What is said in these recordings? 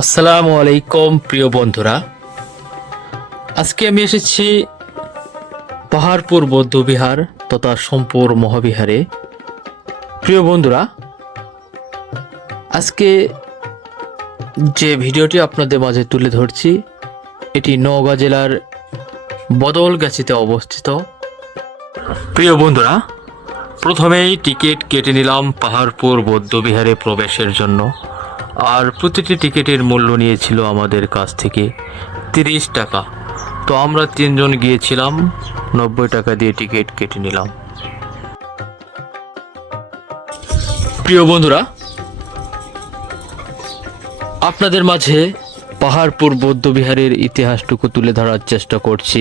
আসসালামু আলাইকুম প্রিয় বন্ধুরা, আজকে আমি এসেছি পাহাড়পুর বৌদ্ধবিহার তথা সোমপুর মহাবিহারে। প্রিয় বন্ধুরা, আজকে যে ভিডিওটি আপনাদের মাঝে তুলে ধরছি এটি নওগাঁ জেলার বদলগাছিতে অবস্থিত। প্রিয় বন্ধুরা, প্রথমেই টিকিট কেটে নিলাম পাহাড়পুর বৌদ্ধবিহারে প্রবেশের জন্য। আর প্রতিটি টিকিটের মূল্য নিয়েছিল আমাদের কাছ থেকে 30 টাকা। তো আমরা 3 জন গিয়েছিলাম, 90 টাকা দিয়ে টিকিট কেটে নিলাম। প্রিয় বন্ধুরা, আপনাদের মাঝে পাহাড়পুর বৌদ্ধবিহারের ইতিহাসটুকু তুলে ধরার চেষ্টা করছি।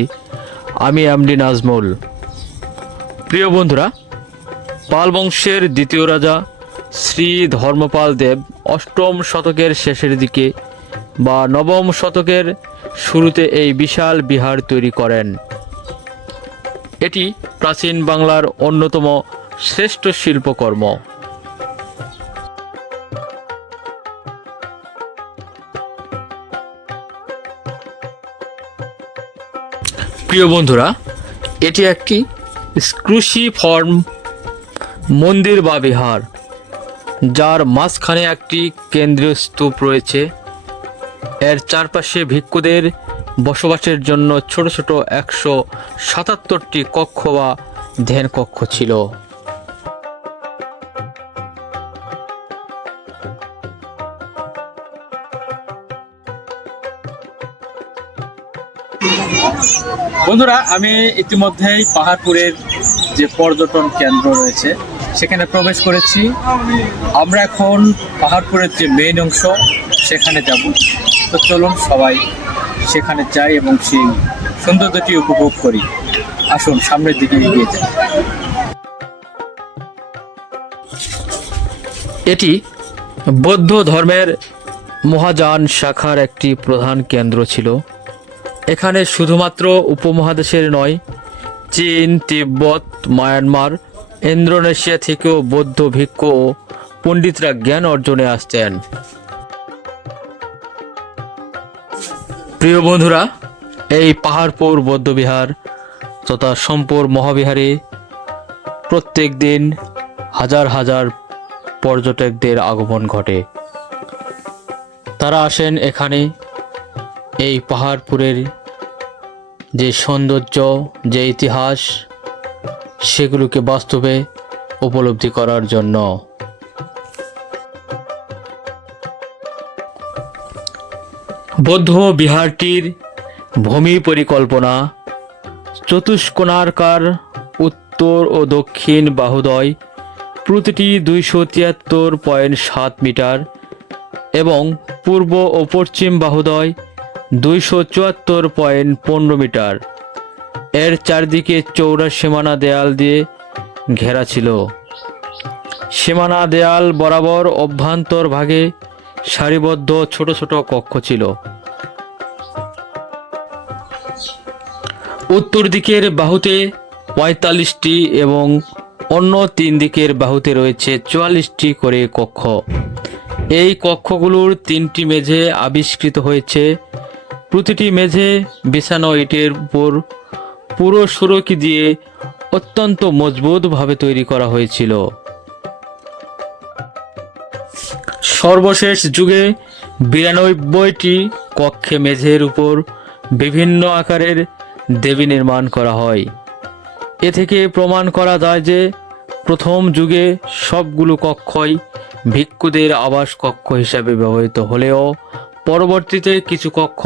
আমি এমডি নাজমুল। প্রিয় বন্ধুরা, পাল বংশের দ্বিতীয় রাজা শ্রী ধর্মপাল দেব 8ম শতকের শেষের দিকে বা 9ম শতকের শুরুতে এই বিশাল বিহার তৈরি করেন। এটি প্রাচীন বাংলার অন্যতম শ্রেষ্ঠ শিল্পকর্ম। প্রিয় বন্ধুরা, এটি একটি ক্রুসিফর্ম মন্দির বা বিহার, যার মাঝখানে একটি কেন্দ্রীয় স্তূপ রয়েছে। এর চারপাশে ভিক্ষুদের বসবাসের জন্য ছোট ছোট 177টি কক্ষ বা ধ্যান কক্ষ ছিল। বন্ধুরা, আমি ইতিমধ্যেই পাহাড়পুরের যে পর্যটন কেন্দ্র রয়েছে সেখানে প্রবেশ করেছি। আমরা এখন পাহাড়পুরের যে মেইন অংশ সেখানে যাব। তো চলুন সবাই সেখানে যাই এবং সেই সৌন্দর্যটি উপভোগ করি। আসুন সামনের দিকে এগিয়ে যাই। এটি বৌদ্ধ ধর্মের মহাযান শাখার একটি প্রধান কেন্দ্র ছিল। এখানে শুধুমাত্র উপমহাদেশের নয়, চীন, তিব্বত, মায়ানমার, ইন্দোনেশিয়া থেকেও বৌদ্ধ ভিক্ষু ও পণ্ডিতরা জ্ঞান অর্জনে আসতেন। প্রিয় বন্ধুরা, এই পাহাড়পুর বৌদ্ধবিহার তথা সোমপুর মহাবিহারে প্রত্যেক দিন হাজার হাজার পর্যটকদের আগমন ঘটে। তারা আসেন এখানে এই পাহাড়পুরের যে সৌন্দর্য, যে ইতিহাস, সেগুলোকে বাস্তবে উপলব্ধি করার জন্য। বৌদ্ধ বিহারটির ভূমি পরিকল্পনা চতুষ্কোণাকার, উত্তর ও দক্ষিণ বাহুদ্বয় প্রতিটি 273.7 মিটার এবং পূর্ব ও পশ্চিম বাহুদ্বয় 274.15 মিটার। এর চারদিকে চৌড়া সীমানা দেয়াল দিয়ে ঘেরা ছিল। সীমানা দেয়াল বরাবর অভ্যন্তর ভাগে সারিবদ্ধ ছোট ছোট কক্ষ ছিল। উত্তর দিকের বাহুতে 45টি এবং অন্য 3 দিকের বাহুতে রয়েছে 44টি করে কক্ষ। এই কক্ষগুলোর 3টি মেঝে আবিষ্কৃত হয়েছে। প্রতিটি মেঝে বিছানো ইটের উপর পুরো সুরকি দিয়ে অত্যন্ত মজবুতভাবে তৈরি করা হয়েছিল। সর্বশেষ যুগে 92টি কক্ষে মেঝের উপর বিভিন্ন আকারের দেবী নির্মাণ করা হয়। এ থেকে প্রমাণ করা যায় যে প্রথম যুগে সবগুলো কক্ষই ভিক্ষুদের আবাস কক্ষ হিসাবে ব্যবহৃত হলেও পরবর্তীতে কিছু কক্ষ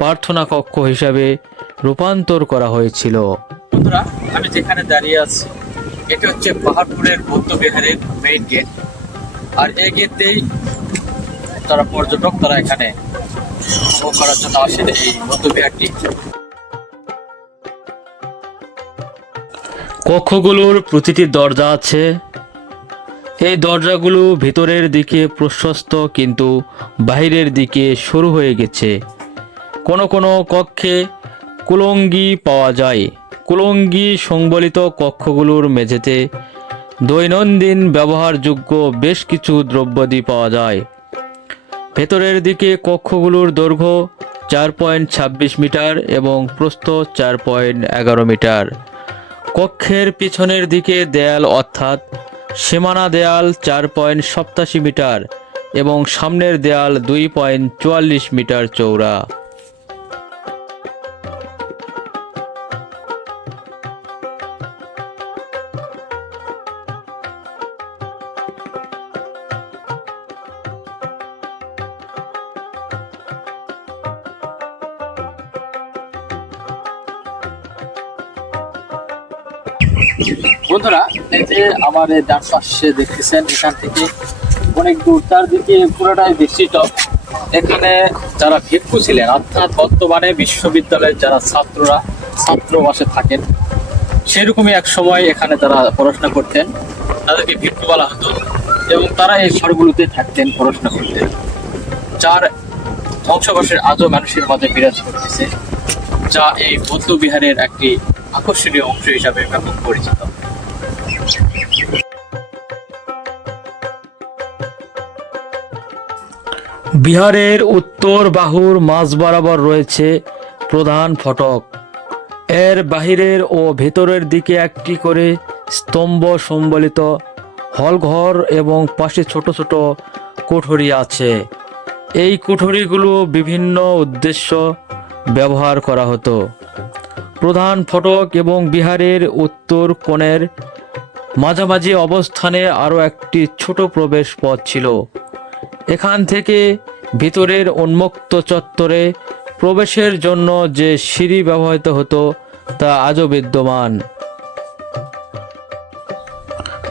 প্রার্থনা কক্ষ হিসাবে রূপান্তর করা হয়েছিল। বন্ধুরা, আমি যেখানে দাঁড়িয়ে আছি এটি হচ্ছে পাহাড়পুরের বৌদ্ধবিহারের মেইন গেট। আর এই গেটেই যারা পর্যটক তারা এখানে উপভোগ করার জন্য আসেন এই বৌদ্ধবিহারটি। কক্ষগুলোর প্রতিটি দরজা আছে। এই দরজাগুলো ভিতরের দিকে প্রশস্ত কিন্তু বাইরের দিকে সরু হয়ে গেছে। কোনো কোনো কক্ষে কুলঙ্গি পাওয়া যায়। কুলঙ্গি সংবলিত কক্ষগুলোর মেঝেতে দৈনন্দিন ব্যবহারযোগ্য বেশ কিছু দ্রব্যাদি পাওয়া যায়। ভেতরের দিকে কক্ষগুলোর দৈর্ঘ্য 4.26 মিটার এবং প্রস্থ 4.11 মিটার। কক্ষের পিছনের দিকে দেয়াল অর্থাৎ সীমানা দেয়াল 4.87 মিটার এবং সামনের দেয়াল 2.44 মিটার চওড়া। বন্ধুরা, এই যে আমার এই ডান পাশে দেখতেছেন, এখান থেকে অনেক দূর চারদিকে পুরোটাই বিস্তৃত। এখানে যারা ভিক্ষু ছিলেন, অর্থাৎ বর্তমানে বিশ্ববিদ্যালয়ের যারা ছাত্রবাসে থাকেন, সেরকমই এক সময় এখানে যারা পড়াশোনা করতেন তাদেরকে ভিক্ষু বলা হতো এবং তারা এই ঘরগুলোতে থাকতেন, পড়াশোনা করতেন, যার ধ্বংসাবশেষ আজও মানুষের মাঝে বিরাজ করতেছে, যা এই বৌদ্ধ বিহারের একটি আকর্ষণীয় অংশ হিসাবে ব্যাপক পরিচিত। বিহারের উত্তর বাহুর মাঝ বরাবর রয়েছে প্রধান ফটক। এর বাহিরের ও ভেতরের দিকে একটি করে স্তম্ভ সম্বলিত হলঘর এবং পাশে ছোট ছোট কুঠুরি আছে। এই কুঠুরিগুলো বিভিন্ন উদ্দেশ্য ব্যবহার করা হতো। প্রধান ফটক এবং বিহারের উত্তর কোণের মাঝামাঝি অবস্থানে আরও একটি ছোট প্রবেশ পথ ছিল। এখান থেকে ভিতরের উন্মুক্ত চত্বরে প্রবেশের জন্য যে সিঁড়ি ব্যবহৃত হতো তা আজও বিদ্যমান।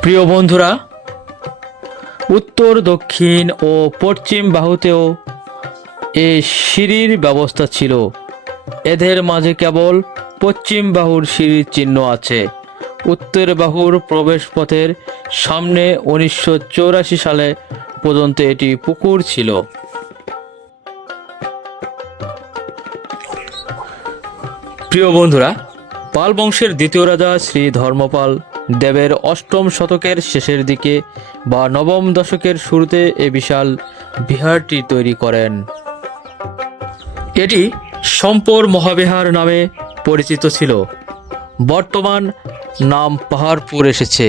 প্রিয় বন্ধুরা, উত্তর, দক্ষিণ ও পশ্চিম বাহুতেও এই সিঁড়ির ব্যবস্থা ছিল। এদের মাঝে কেবল পশ্চিম বাহুর সিঁড়ির চিহ্ন আছে। উত্তর বাহুর প্রবেশপথের সামনে 1984 সালে পর্যন্ত এটি পুকুর ছিল। প্রিয় বন্ধুরা, পাল বংশের দ্বিতীয় রাজা শ্রী ধর্মপাল দেবের 8ম শতকের শেষের দিকে বা 9ম দশকের শুরুতে এ বিশাল বিহারটি তৈরি করেন। এটি সম্পর মহাবিহার নামে পরিচিত ছিল। বর্তমান নাম পাহাড়পুর এসেছে।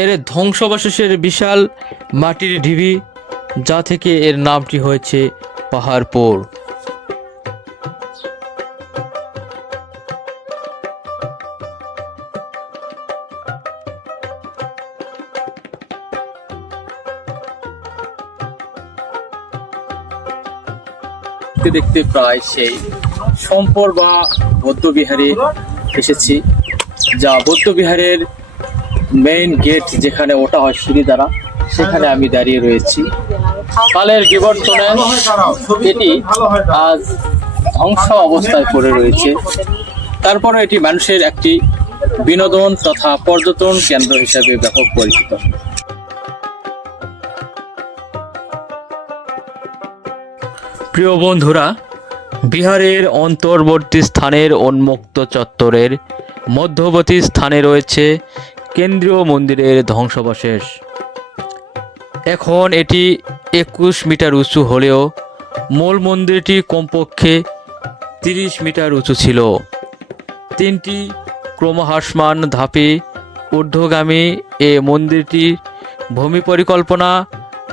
এর ধ্বংসাবশেষের বিশাল মাটির ঢিবি, যা থেকে এর নামটি হয়েছে পাহাড়পুর। দেখতে প্রায় সেই সম্পর বা বৌদ্ধবিহারে এসেছি, যা বৌদ্ধবিহারের মেইন গেট, যেখানে ওটা হয় সিঁড়ি দ্বারা, সেখানে আমি দাঁড়িয়ে রয়েছি। কালের বিবর্তনে এটি আজ ধ্বংস অবস্থায় পড়ে রয়েছে। তারপরে এটি মানুষের একটি বিনোদন তথা পর্যটন কেন্দ্র হিসেবে ব্যাপক পরিচিত। প্রিয় বন্ধুরা, বিহারের অন্তর্বর্তী স্থানের উন্মুক্ত চত্বরের মধ্যবর্তী স্থানে রয়েছে কেন্দ্রীয় মন্দিরের ধ্বংসাবশেষ। এখন এটি 21 মিটার উঁচু হলেও মূল মন্দিরটি কমপক্ষে 30 মিটার উঁচু ছিল। 3টি ক্রমহ্রাসমান ধাপে ঊর্ধ্বগামী এ মন্দিরটির ভূমি পরিকল্পনা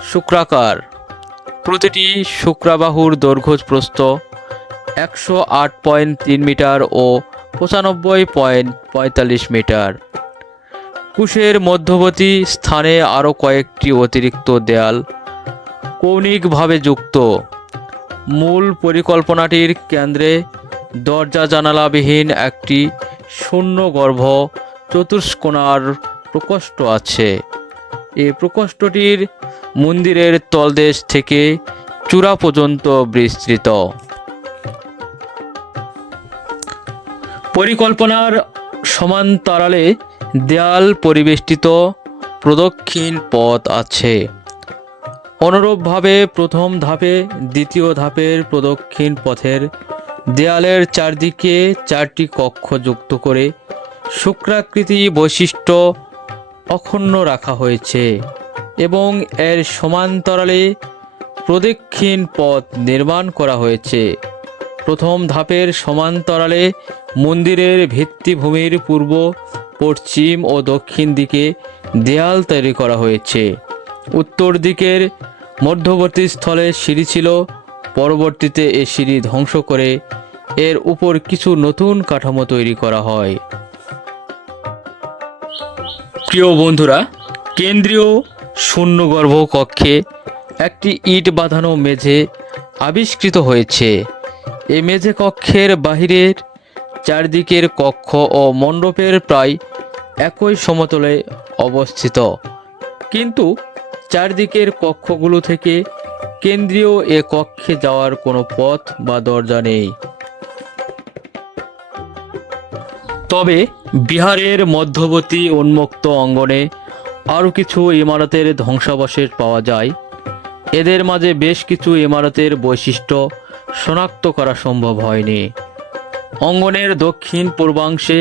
শুক্রাকার। প্রতিটি শুক্রাবাহুর দৈর্ঘ্য প্রস্থ 108.3 মিটার ও 95.45 মিটার। কুশের মধ্যবর্তী স্থানে আরও কয়েকটি অতিরিক্ত দেয়াল কৌণিকভাবে যুক্ত। মূল পরিকল্পনাটির কেন্দ্রে দরজা জানালাবিহীন একটি শূন্যগর্ভ চতুষ্কোণার প্রকোষ্ঠ আছে। এই প্রকোষ্ঠটির মন্দিরের তলদেশ থেকে চূড়া পর্যন্ত বিস্তৃত। পরিকল্পনার সমান্তরালে দেয়াল পরিবেষ্টিত প্রদক্ষিণ পথ আছে। অনুরূপভাবে প্রথম ধাপে দ্বিতীয় ধাপের প্রদক্ষিণ পথের দেয়ালের চারদিকে 4টি কক্ষ যুক্ত করে শুক্রাকৃতি বৈশিষ্ট্য অক্ষুণ্ণ রাখা হয়েছে এবং এর সমান্তরালে প্রদক্ষিণ পথ নির্মাণ করা হয়েছে। প্রথম ধাপের সমান্তরালে মন্দিরের ভিত্তিভূমির পূর্ব, পশ্চিম ও দক্ষিণ দিকে দেয়াল তৈরি করা হয়েছে। উত্তর দিকের মধ্যবর্তী স্থলে সিঁড়ি ছিল। পরবর্তীতে এ সিঁড়ি ধ্বংস করে এর উপর কিছু নতুন কাঠামো তৈরি করা হয়। প্রিয় বন্ধুরা, কেন্দ্রীয় শূন্যগর্ভ কক্ষে একটি ইট বাঁধানো মেঝে আবিষ্কৃত হয়েছে। এই মেঝে কক্ষের বাহিরের চারদিকের কক্ষ ও মণ্ডপের প্রায় একই সমতলে অবস্থিত, কিন্তু চারদিকের কক্ষগুলো থেকে কেন্দ্রীয় এ কক্ষে যাওয়ার কোনো পথ বা দরজা নেই। তবে বিহারের মধ্যবর্তী উন্মুক্ত অঙ্গনে আরও কিছু ইমারতের ধ্বংসাবশেষ পাওয়া যায়। এদের মাঝে বেশ কিছু ইমারতের বৈশিষ্ট্য শনাক্ত করা সম্ভব হয়নি। অঙ্গনের দক্ষিণ পূর্বাংশে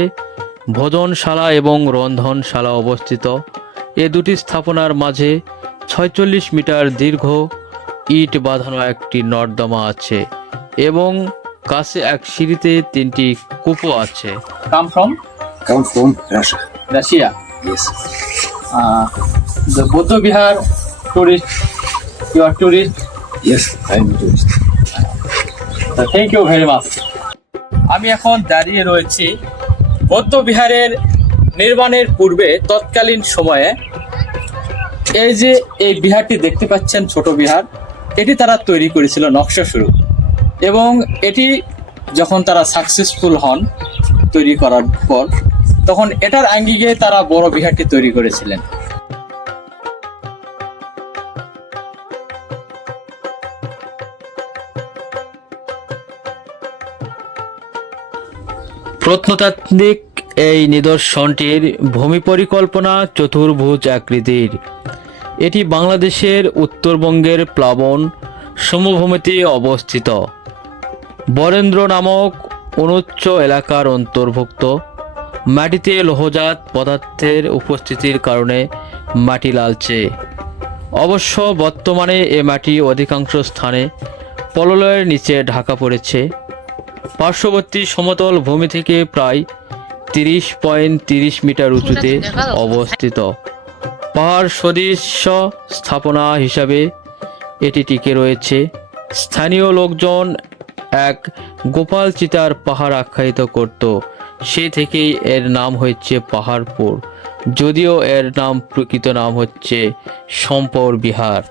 ভোজনশালা এবং রন্ধনশালা অবস্থিত। এ দুটি স্থাপনার মাঝে ৪৬ মিটার দীর্ঘ ইট বাঁধানো একটি নর্দমা আছে এবং কাছে এক সিঁড়িতে 3টি কূপও আছে। Come from Russia. Russia. Yes. The Buddha Vihar tourist, you are tourist. Yes, I am a tourist. Thank you very much. আমি এখন দাঁড়িয়ে রয়েছি বৌদ্ধ বিহারের নির্মাণের পূর্বে তৎকালীন সময়ে। এই যে এই বিহারটি দেখতে পাচ্ছেন, ছোট বিহার, এটি তারা তৈরি করেছিল নকশা স্বরূপ, এবং এটি যখন তারা সাকসেসফুল হন তৈরি করার পর, তখন এটার আঙ্গিকে তারা বড় বিহারটি তৈরি করেছিলেন। প্রত্নতাত্ত্বিক এই নিদর্শনটির ভূমি পরিকল্পনা চতুর্ভুজ আকৃতির। এটি বাংলাদেশের উত্তরবঙ্গের প্লাবন সমভূমিতে অবস্থিত বরেন্দ্র নামক অনুচ্চ এলাকার অন্তর্ভুক্ত। মাটিতে লোহজাত পদার্থের উপস্থিতির কারণে মাটি লালচে। অবশ্য বর্তমানে এ মাটি অধিকাংশ স্থানে পললের নিচে ঢাকা পড়েছে। পার্শ্ববর্তী সমতল ভূমি থেকে প্রায় 30.30 মিটার উঁচুতে অবস্থিত। পাহাড় সদৃশ্য স্থাপনা হিসাবে এটি টিকে রয়েছে। স্থানীয় লোকজন এক গোপাল চিতার পাহাড় আখ্যায়িত করত, সেই থেকেই এর নাম হয়েছে পাহাড়পুর, যদিও এর নাম প্রকৃত নাম হচ্ছে সম্পর বিহার।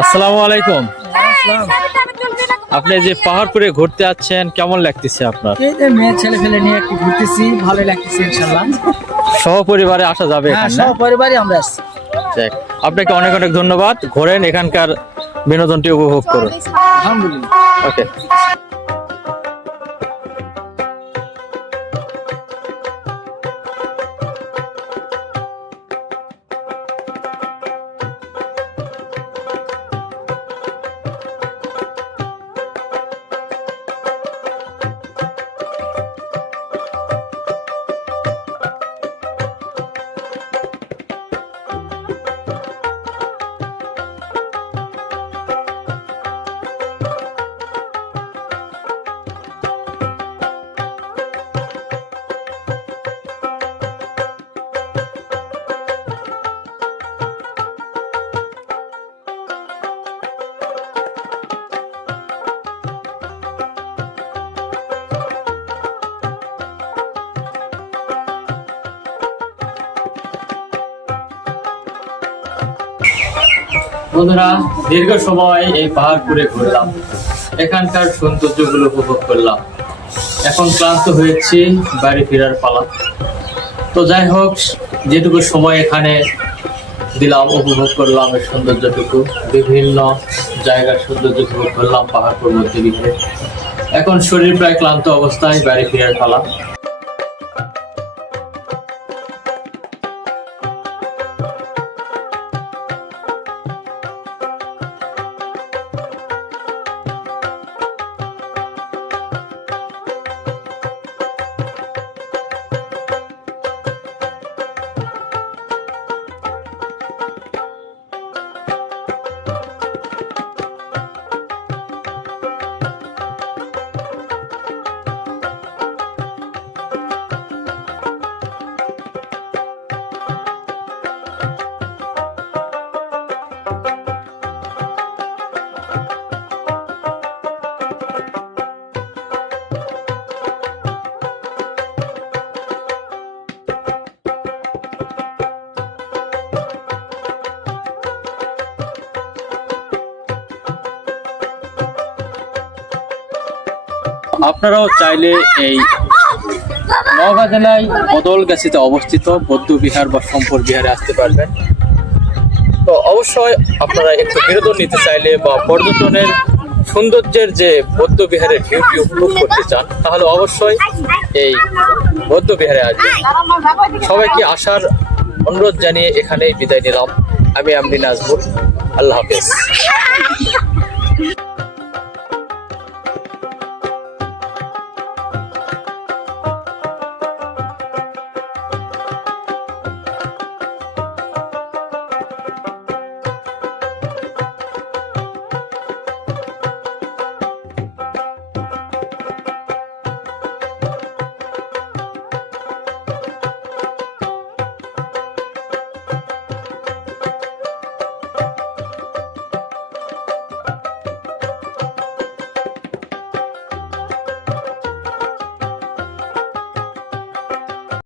আসসালামু আলাইকুম। আপনি যে পাহাড়পুরে ঘুরতে যাচ্ছেন, কেমন লাগতেছে আপনার? এই যে মেয়ে ছেলে ফেলে নিয়ে একটু ঘুরতেছি, ভালো লাগতেছে ইনশাল্লাহ। সহপরিবারে আসা যাবে হ্যাঁ, এখানে? সব পরিবারই আমরা আসছি। যাক, আপনাকে অনেক অনেক ধন্যবাদ। ঘোরেন, এখানকার বিনোদনটি উপভোগ করুন। আলহামদুলিল্লাহ। ওকে। বন্ধুরা, দীর্ঘ সময় এই পাহাড়পুরে ঘুরলাম, এখানকার সৌন্দর্যগুলো উপভোগ করলাম। এখন ক্লান্ত হয়েছি, বাড়ি ফেরার পালা। তো যাই হোক, যেটুকু সময় এখানে দিলাম, উপভোগ করলাম এই সৌন্দর্যটুকু, বিভিন্ন জায়গার সৌন্দর্য উপভোগ করলাম পাহাড়পুর মধ্যে বিকে। এখন শরীর প্রায় ক্লান্ত অবস্থায়, বাড়ি ফেরার পালা। আপনারাও চাইলে এই নওগাঁ জেলায় বদলগাছিতে অবস্থিত বৌদ্ধ বিহার বা সম্পর বিহারে আসতে পারবেন। তো অবশ্যই আপনারা একটু বিনোদন নিতে চাইলে বা পর্যটনের সৌন্দর্যের যে বৌদ্ধ বিহারের ভিউটি উপভোগ করতে চান, তাহলে অবশ্যই এই বৌদ্ধ বিহারে আসবেন। সবাইকে আসার অনুরোধ জানিয়ে এখানেই বিদায় নিলাম। আমি এমডি নাজমুল। আল্লাহ হাফেজ।